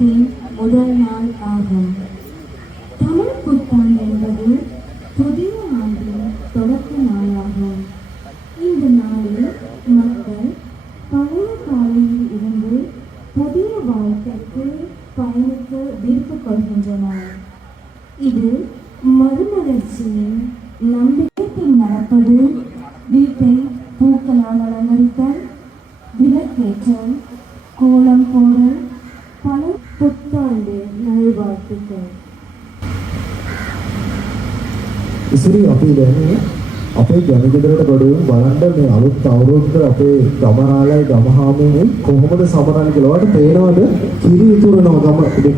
வருடத்தின் முதல் நாள் ஆகும். தமிழ் புத்தாண்டு என்பது புதிய ஆண்டின் தொடக்க நாளாகும். இந்த நாளில் மக்கள் பழைய காலையில் இருந்து புதிய வாழ்க்கைக்கு பயணிக்க விருப்பம் கொள்கின்றனர். இது மறுமலர்ச்சியின் நம்பிக்கையில் நடப்பது, வீட்டை பூக்களால் அலங்கரித்தல், விளக்கேற்றல், கோலம் போடல், பல புத்தாண்டு நல்வாழ்த்துக்கள். ඉතින් අපි දැන් අපේ ගණිතවලට ගොඩවුන් බලන්න මේ අලුත් අවුරුද්ද අපේ ගමරාලයි ගමහාමුනේ කොහොමද සමරන්නේ කියලා. ඔයාලට පේනවද කිරි ඉතුරුනවා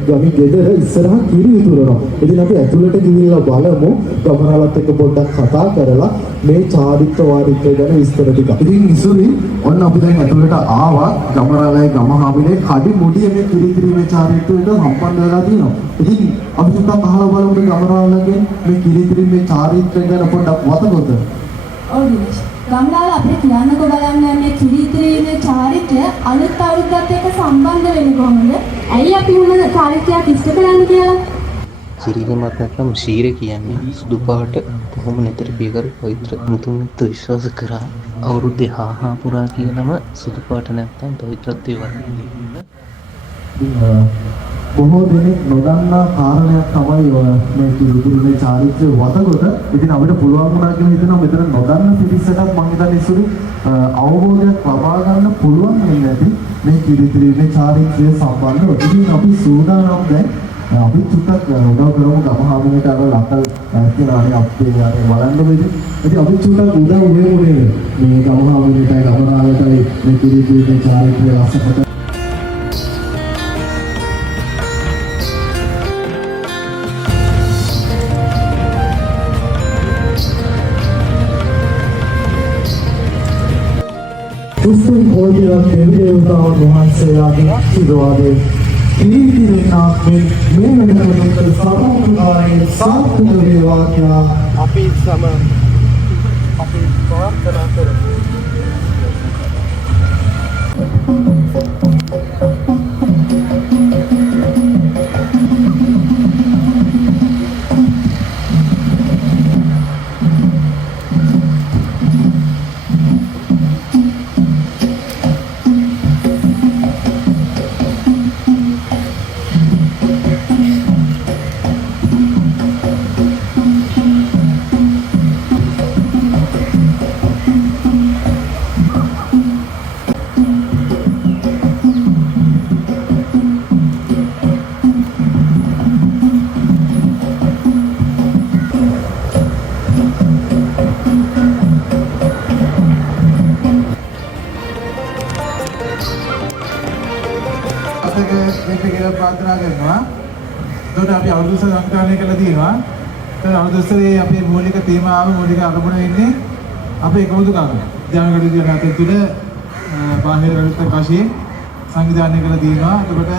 ගම ගෙදර ඉස්සරහ කිරි ඉතුරුනවා. ඉතින් අපි ඇතුළට ගිහිල්ලා බලමු ගමරාලත් එක්ක පොඩ්ඩක් කතා කරලා මේ චාරිත්‍ර වාරිත්‍රය ගැන විස්තර ටික. ඉතින් ඉසුරි ඔන්න අපි දැන් ඇතුළට ආවා. ගමරාලයි ගමහාමුනේ කඩි මුඩිය මේ කිරි කිරීමේ චාරිත්‍රයට සම්බන්ධ වෙලා තියෙනවා. ඉතින් අපි ටිකක් අහලා බලමු ගමරාලගෙන් මේ කිරි කිරීමේ චාරිත්‍රය ගැන පොඩ්ඩක් වතගොත. ඔව් දිනේෂ්. ගමරාල අපිට කියන්නකෝ බලන්න මේ කිරි කිරීමේ චාරිත්‍රය අලුත් අවුරුද්දත් එක්ක සම්බන්ධ වෙන්නේ කොහොමද? ඇයි අපි උන චාරිත්‍රයක් ඉෂ්ට කරන්නේ කියලා? කිරීමක් නැත්නම් ශීර කියන්නේ සුදු පාට කොහොම නිතර පියකර පවිත්‍ර මුතුන්ට විශ්වාස කරා අවුරුද්දේ හා පුරා කියනම සුදු පාට නැත්නම් පවිත්‍රත්වයේ වර්ධනය. බොහෝ දෙනෙක් නොදන්නා කාරණයක් තමයි මේ කිරිකිරීමේ චාරිත්‍රය වතකොට. ඉතින් අපිට පුළුවන් වුණා කියලා හිතනවා මෙතන නොදන්න පිරිසටත් මම හිතන්නේ ඉස්සුරු අවබෝධයක් ලබා ගන්න පුළුවන් වෙන්නේ නැති මේ කිරිකිරීමේ චාරිත්‍රය සම්බන්ධව. ඉතින් අපි සූදානම් දැන් අපි චුට්ටක් උදව් කරමු ගමහාමුනේට අර ලකල් කියලානේ අපේ යානේ බලන්න වෙන්නේ. ඉතින් අපි චුට්ටක් උදව් වෙමු නේද? මේ ගමහාමුනේටයි ගමරාලටයි මේ කිරිකිරීමේ චාරිත්‍රය රසකට උසුම් හොදියක් දෙවියන්තාව වහන්සේලාගේ ආශිර්වාදයෙන් පිළිගිරෙනාක් මේ වෙනකොට සාපෝකාරී සාර්ථක වේවා කියලා අපි ප්‍රාර්ථනා කරමු. ප්‍රාර්ථනා කරනවා. එතකොට අපි අවුරුදු සංස්කරණය කළා තියෙනවා. එතකොට අවුරුදු උත්සවයේ අපේ මූලික තේමාව මූලික අරමුණ වෙන්නේ අපේ එකමුතුකම. ධ්‍යාන කටයුතු කරන අතර තුල බාහිර කටයුතු වශයෙන් සංවිධානය කළා තියෙනවා. එතකොට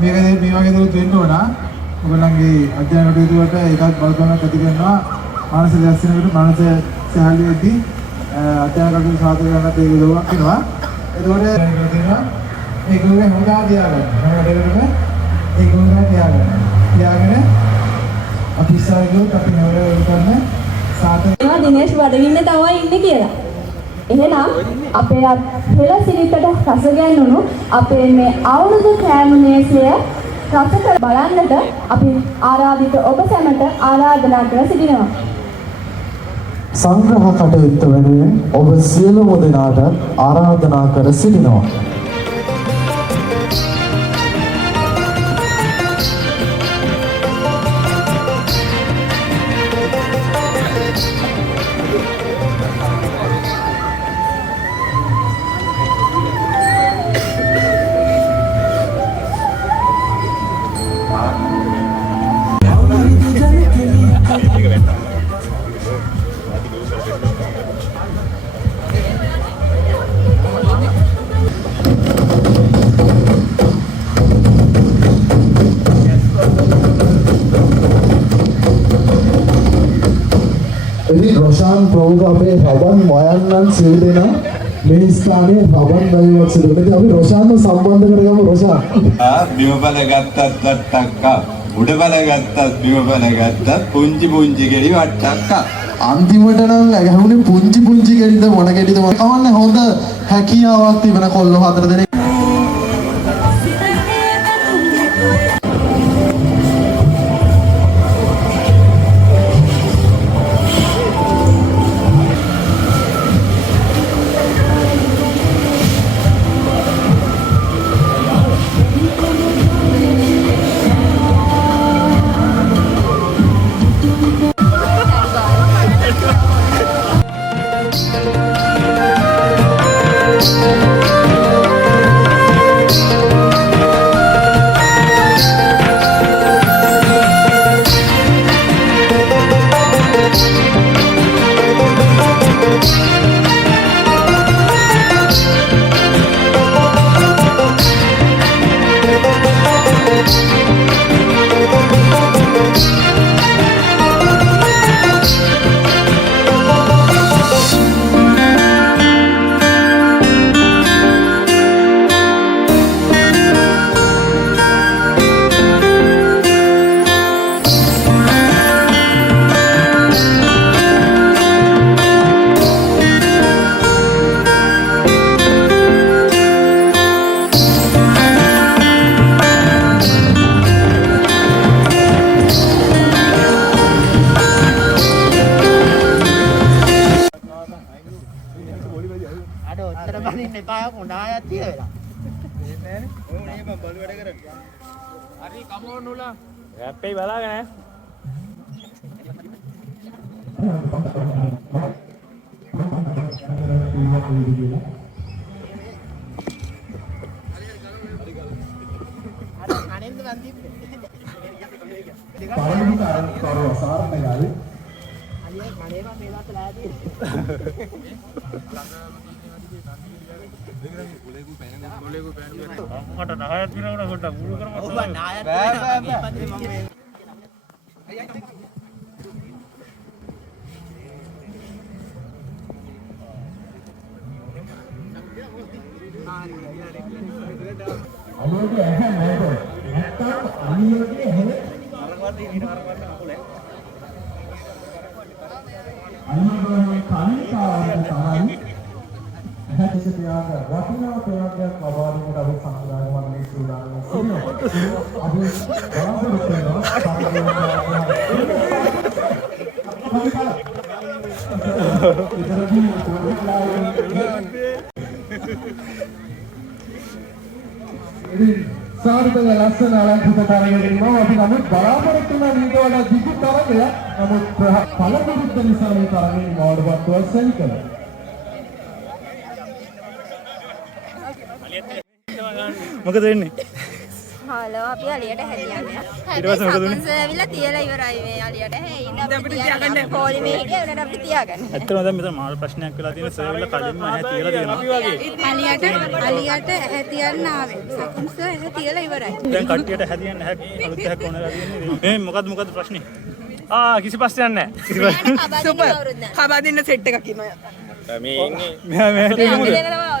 මේ වගේ දේවල් වෙන්න ඕන. ඔයගොල්ලන්ගේ අධ්‍යයන කටයුතු වලට ඒකත් බලපෑමක් ඇති කරනවා. මානසික දැක්සීමකට මානසික සහල්යේදී අධ්‍යයන කටයුතු සාධක කරන්නත් ඒක උදව්වක් වෙනවා. එතකොට තියෙනවා මේ ගුණය හොදා තියාගන්න. හැමදේකම ඒ ගුණය තියාගන්න. තියාගෙන අපි ඉස්සරහට අපි නවර කරන සාතන දිනේෂ් වඩවින්න තමයි ඉන්නේ කියලා. එහෙනම් අපේ හෙළ සිරිතට රස ගැන්වුණු අපේ මේ අවුරුදු කෑම මේසය රසක බලන්නට අපි ආරාධිත ඔබ සැමට ආරාධනා කර සිටිනවා. සංග්‍රහ කටයුත්ත වෙනුවෙන් ඔබ සියලුම දෙනාට ආරාධනා කර සිටිනවා. රොෂාන් ප්‍රෝග අපේ රබන් වයන්නන් සිල් දෙනා මේ ස්ථානයේ රබන් දයවක් සිදු වෙනවා. අපි රොෂාන්ව සම්බන්ධ කරගමු රොෂාන්. බිමබල ගත්තත් වට්ටක්කා උඩබල ගත්තත් බිමබල ගත්තත් පුංචි පුංචි ගෙඩි වට්ටක්කා. අන්තිමට නම් ගැහුනේ පුංචි පුංචි ගෙඩිද මොන ගෙඩිද මොන කවන්නේ හොඳ හැකියාවක් තිබෙන කොල්ලෝ 4 දෙනෙක්. සාර්ථක ලස්සන අලංකృత තරගයකින් මම අපි නමුත් බලාපොරොත්තු වෙන ඊට වඩා දිගු තරගයක් නමුත් පළමුරුද්ද නිසා මේ තරගයෙන් මවඩපත් වශයෙන් කළා. මොකද වෙන්නේ? හලෝ අපි අලියට හැදියන්නේ. ඊට පස්සේ මොකද උනේ? ඇවිල්ලා තියලා ඉවරයි මේ අලියට. හේ ඉන්න අපිට තියාගන්න. පොලිමේ හිටිය උනට අපිට තියාගන්න. ඇත්තටම දැන් මෙතන මාළු ප්‍රශ්නයක් වෙලා තියෙන සර් වෙලා කලින්ම ඇහැ තියලා තියෙනවා. අලියට ඇහැ තියන්න ආවේ. සකුන් සර් ඇහැ තියලා ඉවරයි. දැන් කට්ටියට හැදියන්න ඇහැ අලුත් ඇහැක් ඕනලා තියෙන්නේ. මේ මොකද්ද ප්‍රශ්නේ? කිසි ප්‍රශ්නයක් නැහැ. කිසි ප්‍රශ්නයක්. සුපර්. කබා දෙන්න සෙට් එකක් ඉන්නවා. මේ ඉන්නේ. මෙයා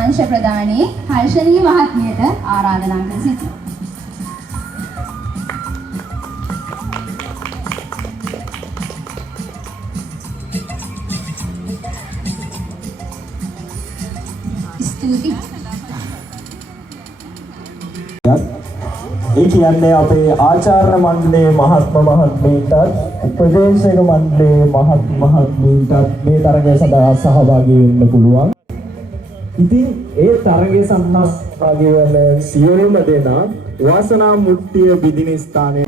අංශ ප්‍රදානී හර්ෂණී මහත්මියට ආරාධනා කර සිටිනවා. ස්තුතියි. ඒ කියන්නේ අපේ ආචාර්ය මණ්ඩලයේ මහත්ම මහත්මීන්ටත් ප්‍රදේශික මණ්ඩලයේ මහත්මීන්ටත් මේ තරගය සඳහා සහභාගී වෙන්න පුළුවන්. ඉතින් ඒ තරගයේ සහභාගී වෙන සියලුම දෙනා වාසනා මුට්ටිය බිදින ස්ථානයේ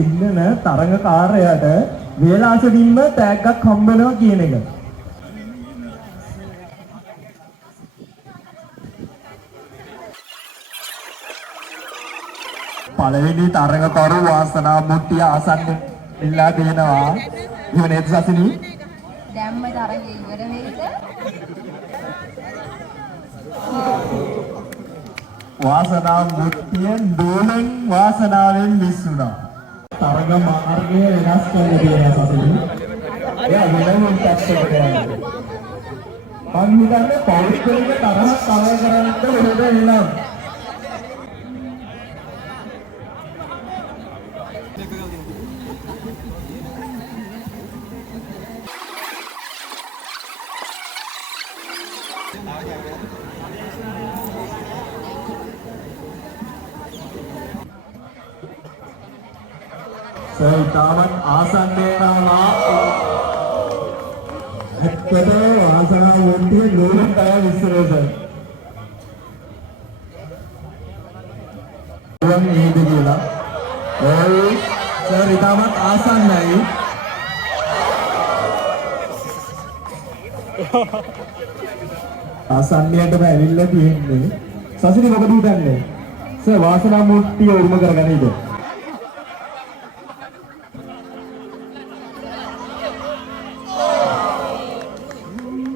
ඉන්න තරගකාරයාට වේලාසකින්ම තෑග්ගක් හම්බ වෙනවා කියන එක. පළවෙනි තරගකරු වාසනා මුට්ටිය ආසන්න ඉල්ලා දෙනවා. එහෙම නේද සසිනී? දැම්ම තරගේ ඉවර වෙයිද? වාසනා මුට්ටියෙන් දෝලෙන් වාසනාවෙන් විශ්ුණා. තරග මාර්ගය වෙනස් කරන්න තියෙනවා සතුටු. එයා වෙනම පැත්තකට යනවා. මං හිතන්නේ පෞද්ගලික තරහක් කවය කරන්න වෙනද එනවා. Saya tamat ආසන්නේනවා එක්කද වාසනාව වුණේ නෝලෙන් තමයි විශ්සරේ සර්. මම නේද කියලා. ඔව් සර් ඉතාමත් ආසන්නයි. ආසන්නයටම ඇවිල්ලා තියෙන්නේ. සසිරි මොකද හිතන්නේ? සර් වාසනාව මුට්ටිය උරුම කරගන්නයිද?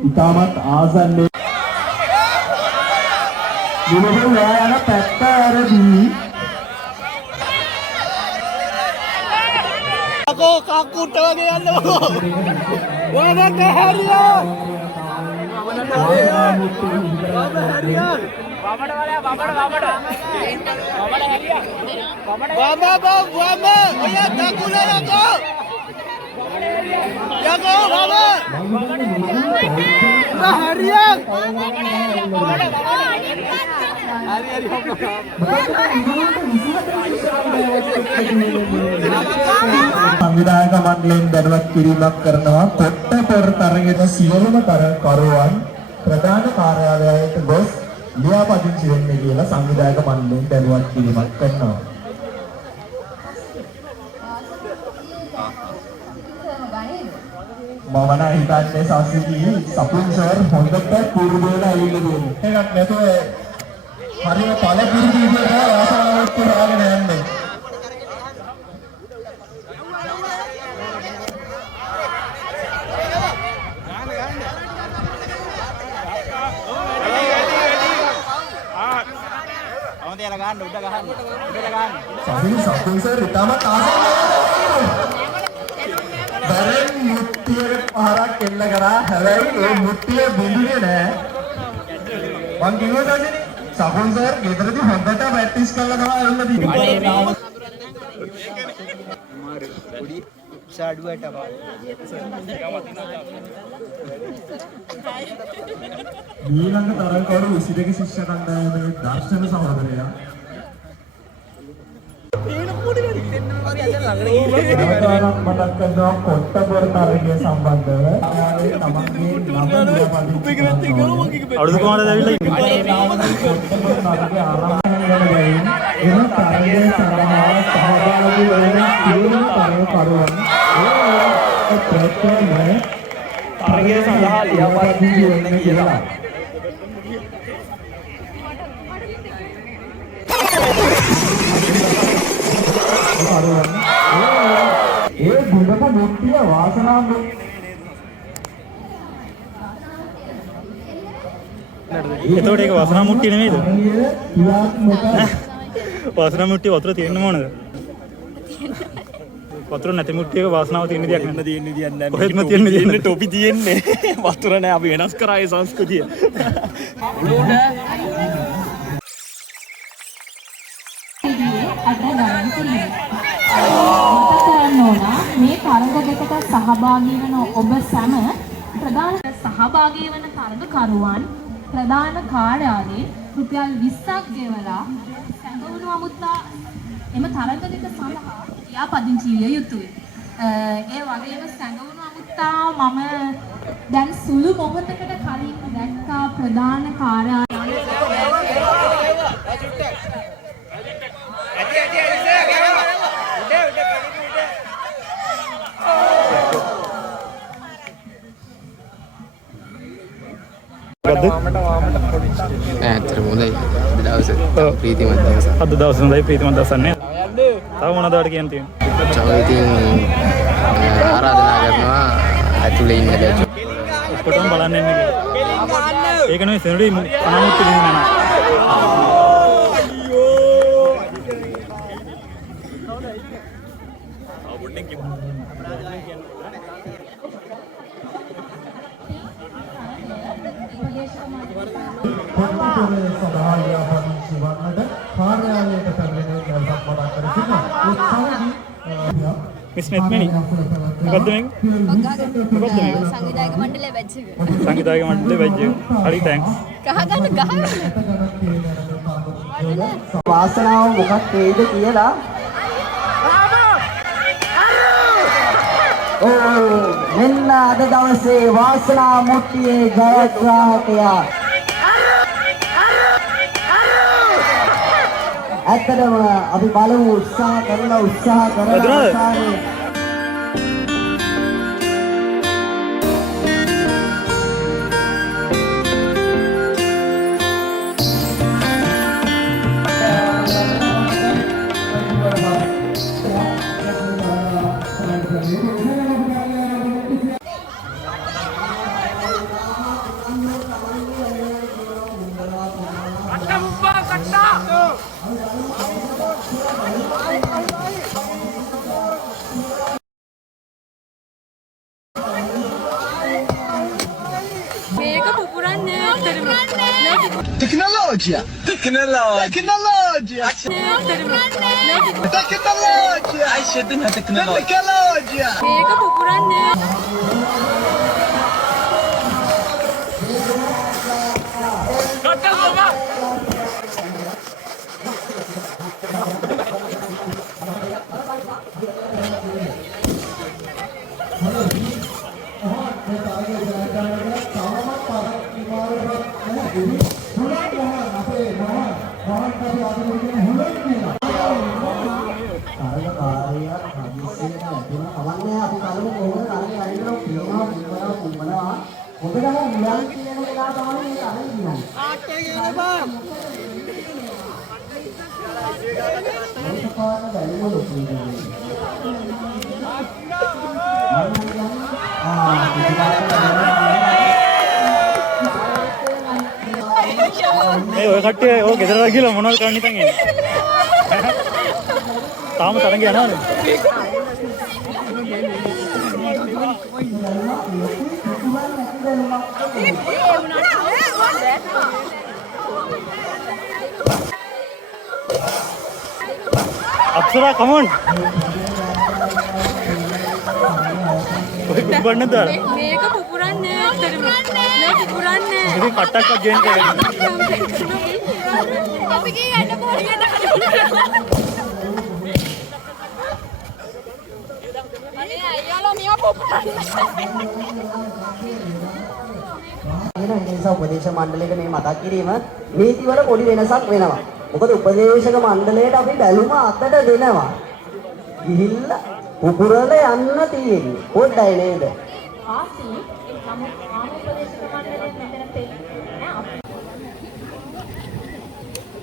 ඉතාමත් ආසන්නේ මුලම යන පැත්ත අරදී අකෝ කක්කුට්ට වගේ යන්නකෝ වනට හැරියා වමට හැරියා වම ඔය දකුණ යකෝ යකෝ වම හරියක් සංවිධායක මණ්ඩලයෙන් දැනුවත් කිරීමක් කරනවා කොට්ටපොර තරගයේ සියලුම කරුවන් ප්‍රධාන කාර්යාලයට ගොස් ලියාපදිංචි වෙන්න කියලා සංවිධායක මණ්ඩලයෙන් දැනුවත් කිරීමක් කරනවා. මම නම් හිතන්නේ සංස්කෘතිය සපුන් සර් හොඳට පුරුදු වෙලා ඉන්නේ. ඒකක් නැතුව හරිම පළපුරුදු විදිහට ආසාවක් තියාගෙන යන්නේ. සපුන් සර් ඉතාමත් ආසාවක් බරෙන් මුට්ටියේ පහරක් එල්ල කරා. හැබැයි ඒ මුට්ටිය බිඳුනේ නෑ. මං කිව්වා සජිනි සපුන් සර් ගෙදරදී හොඳට ප්‍රැක්ටිස් කරලා තමයි එන්න තියෙන්නේ. පොඩි සාඩුවට ඊළඟ තරගකරු 22 ශිෂ්‍ය කණ්ඩායමේ දර්ශන සහෝදරයා මතක් කරනවා කොට්ටපොර තරගය සම්බන්ධව ආයේ තමන්ගේ නම ලියපදිංචි අවුරුදු කොහොමද ඇවිල්ලා කොට්ටපොර තරගය ආරම්භ වෙන බැවින් එම තරගයේ සඳහා සහභාගී වන සියලුම තරගකරුවන් ඒ ප්‍රත්‍යයෙන් තරගය සඳහා ලියාපදිංචි වෙන්න කියලා. ඒ ගුණක මුට්ටිය වාසනාව එතකොට ඒක වාසනා මුට්ටිය නෙමෙයිද? වාසනා මුට්ටිය වතුර තියෙන්න ඕනද? වතුර නැති මුට්ටියක වාසනාව තියෙන දෙයක් නෑ. තියෙන දෙයක් නෑ. කොහෙත්ම තියෙන දෙයක් ටොපි තියෙන්නේ. වතුර නෑ. අපි වෙනස් කරා ඒ සංස්කෘතිය. මේ තරග දෙකට සහභාගී වන ඔබ සැම ප්‍රධාන සහභාගී වන තරගකරුවන් ප්‍රධාන කාර්යාලයේ රුපියල් 20ක් ගෙවලා සැඟවුණු අමුත්තා එම තරග දෙක සඳහා ලියාපදිංචි විය යුතුය. ඒ වගේම සැඟවුණු අමුත්තා මම දැන් සුළු මොහොතකට කලින් දැක්කා ප්‍රධාන කාර්යාලයේ ඇත්තටම හොඳයි. දවස ප්‍රීතිමත් දවසක්. අද දවස් හොඳයි ප්‍රීතිමත් දවසක් නේ. තව මොනවද ඔයාලට කියන්න තියෙන්නේ? චව ඉතින් ආරාධනා කරනවා ඇතුලේ ඉන්න බැච්. ඔක්කොටම බලන්න එන්න කියලා. ඒක නෙවෙයි සෙනරි අනාමුත් දෙන්න නෑ. පොත්පත්වල සඳහා ලියාපදිංචි වන්නට කාර්යාලයට පැමිණෙන දවසක් මතක් කර සිටිනවා. ඒ සමගින් මිස් නෙත්මනි මොකද්ද මේක? සංවිධායක මණ්ඩලයේ බැච් එක. සංගීතය මණ්ඩලයේ බැච් එක. හරි තෑන්ක්ස්. ගහගන්න. වාසනාව මොකක් වේද කියලා මෙන්න අද දවසේ වාසනා මුට්ටියේ ජයග්‍රාහකයා ඇත්තටම අපි බලමු උත්සාහ කරලා මේක පුපුරන්නේ ඇත්තටම. Tecnologia! Ai siete na tecnologia! මේක පුපුරන්නේ මේ ඔය කට්ටිය ඔය ගෙදර ගිහලා මොනවද කරන්න හිතන් ඉන්නේ? තාම තරංග යනවනේ. Apsara, come on. What is it? මේක පුපුරන්නේ ඇත්තටම. මේක පුපුරන්නේ. ඉතින් කට්ටක් ගේන්න කියලා. අපි ගියේ යන්න පොරියට. අනේ අයියාලා මේව පුපුරන්නේ. ඒ නිසා උපදේශ මණ්ඩලයක මේ මතක් කිරීම නීතිවල පොඩි වෙනසක් වෙනවා. මොකද උපදේශක මණ්ඩලයට අපි බැලුම අතට දෙනවා. ගිහිල්ලා පුපුරල යන්න තියෙන්නේ. පොඩ්ඩයි නේද? ආසි ඒ නමුත් ආම උපදේශක මණ්ඩලයෙන් මෙතන පෙන්නන්නේ නැහැ.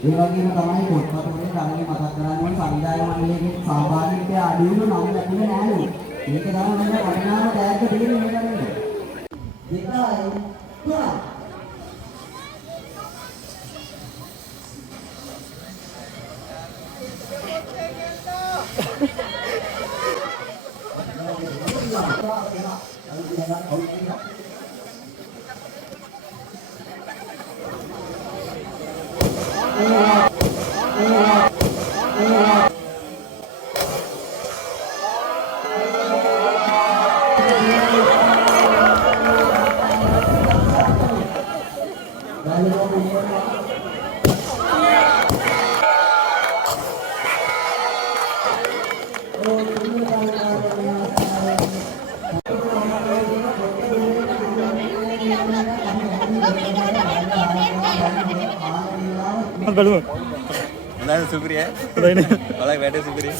ඒ වගේම තමයි පොත්පත්වලින් කලින් මතක් කරන්නේ සංවිධායක මණ්ඩලයේ සහභාගීත්වය අඩු වුණු නම් ලැබුණේ නැහැ නේද? මේක තමයි මම වටිනාම ටැග් එක දෙන්නේ මේක නේද? 2 3 බලමු. නෑ සුපිරිය. හොඳයිනේ. ඔයාලා වැඩ සුපිරිය.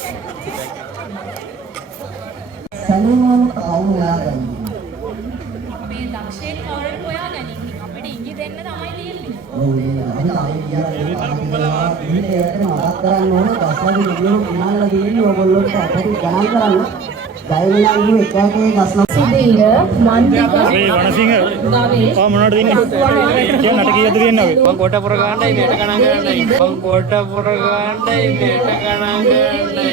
සැලුම් කවුරු යාගන්නේ? මේ දක්ෂයෙන් කවුරුත් හොයාගනින්. අපිට ඉඟි දෙන්න තමයි තියෙන්නේ. ඔව් නේද? අපි කියන්නේ මතක් කරන්න ඕන දස්වල විදියට ගණන්ලා තියෙන්නේ ඔයගොල්ලෝට අපිට ගණන් කරන්න ජයවිලාංගු එකකේ ගස්න සුදීර මන්දික මේ වනසිංහ ආ මොනවද දෙන්නේ කියන නට කීයද දෙන්නේ ඔය මං කොටපුර ගාන්නයි මේට ගණන් ගන්නයි මං කොටපුර ගාන්නයි මේට ගණන් ගන්නයි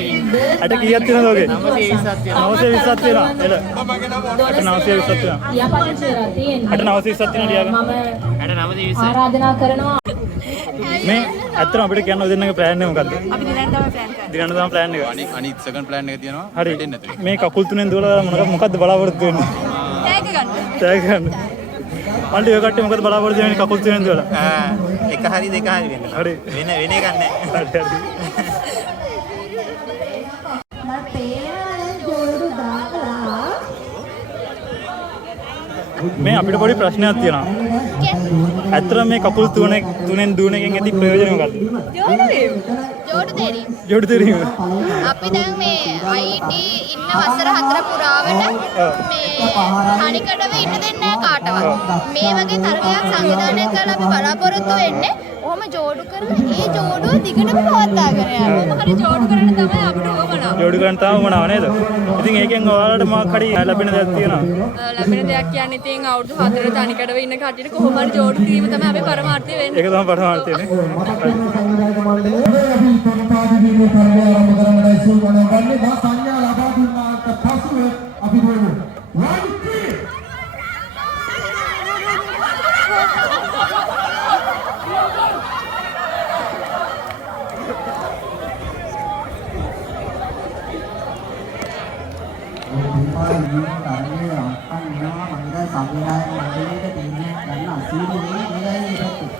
අට කීයක් තියෙනවද ඔගේ 920ක් තියෙනවා 920ක් තියෙනවා එල අට 920ක් තියෙනවා ලියාපදිංචිලා තියෙන්නේ. අට 920ක් තියෙනවා ලියාගන්න අට 920 ආරාධනා කරනවා මේ ඇත්තටම අපිට කියන්න ඔය දෙන්නගේ ප්ලෑන් එක මොකද්ද අපි දිනන්න තමයි plan කරන්නේ. දිනන්න තමයි ප්ලෑන් එක අනිත් සෙකන්ඩ් ප්ලෑන් එක තියෙනවා හරි මේ කකුල් තුනෙන් දුවලා මොකද්ද බලාපොරොත්තු වෙන්නේ ටැග් ගන්න. ටැග් ගන්න මල්ලි ඔය කට්ටිය මොකද බලාපොරොත්තු වෙන්නේ කකුල් තුනෙන් දුවලා එක හරි දෙක හරි වෙන්න හරි වෙන එකක් නැහැ හරි හරි මේ අපිට පොඩි ප්‍රශ්නයක් තියෙනවා. ඇත්තටම මේ කකුල් තුනෙන් දුවන එකෙන් ඇති ප්‍රයෝජන මොකක්ද? ජෝඩු තේරීම. ජෝඩු තේරීම. අපි දැන් මේ IT ඉන්න වසර 4 පුරාවට මේ හනිකඩව ඉන්න දෙන්නේ නැහැ කාටවත්. මේ වගේ තරගයක් සංවිධානය කරලා අපි බලාපොරොත්තු වෙන්නේ ඔහොම ජෝඩු කරලා ඒ ජෝඩුව දිගටම පවත්වාගෙන යන්න. කොහොම හරි ජෝඩු කරන්න තමයි අපිට ඕමනාව. ජෝඩු කරන්න තමයි මොනව නේද? ඉතින් ඒකෙන් ඔයාලට මොකක් හරි ලැබෙන දෙයක් තියෙනවා. ලැබෙන දෙයක් කියන්නේ ඉතින් අවුරුදු 4 තනිකඩව ඉන්න කට්ටියට කොහොම හරි ජෝඩු කිරීම තමයි අපේ පරමාර්ථය වෙන්නේ. ඒක තමයි පරමාර්ථය නේ. සංවිධායක මණ්ඩලය අපි ප්‍රතිපාදිනීය තරගය ආරම්භ කරන්නයි සූදානම් වන්නේ. මා සංඥා ලබා දුන්නාට පසුව අපි දුවමු. සංවිධායක මණ්ඩලයට තීරණයක් ගන්න අසීරු වෙන්නේ මේකයි පැත්තේ.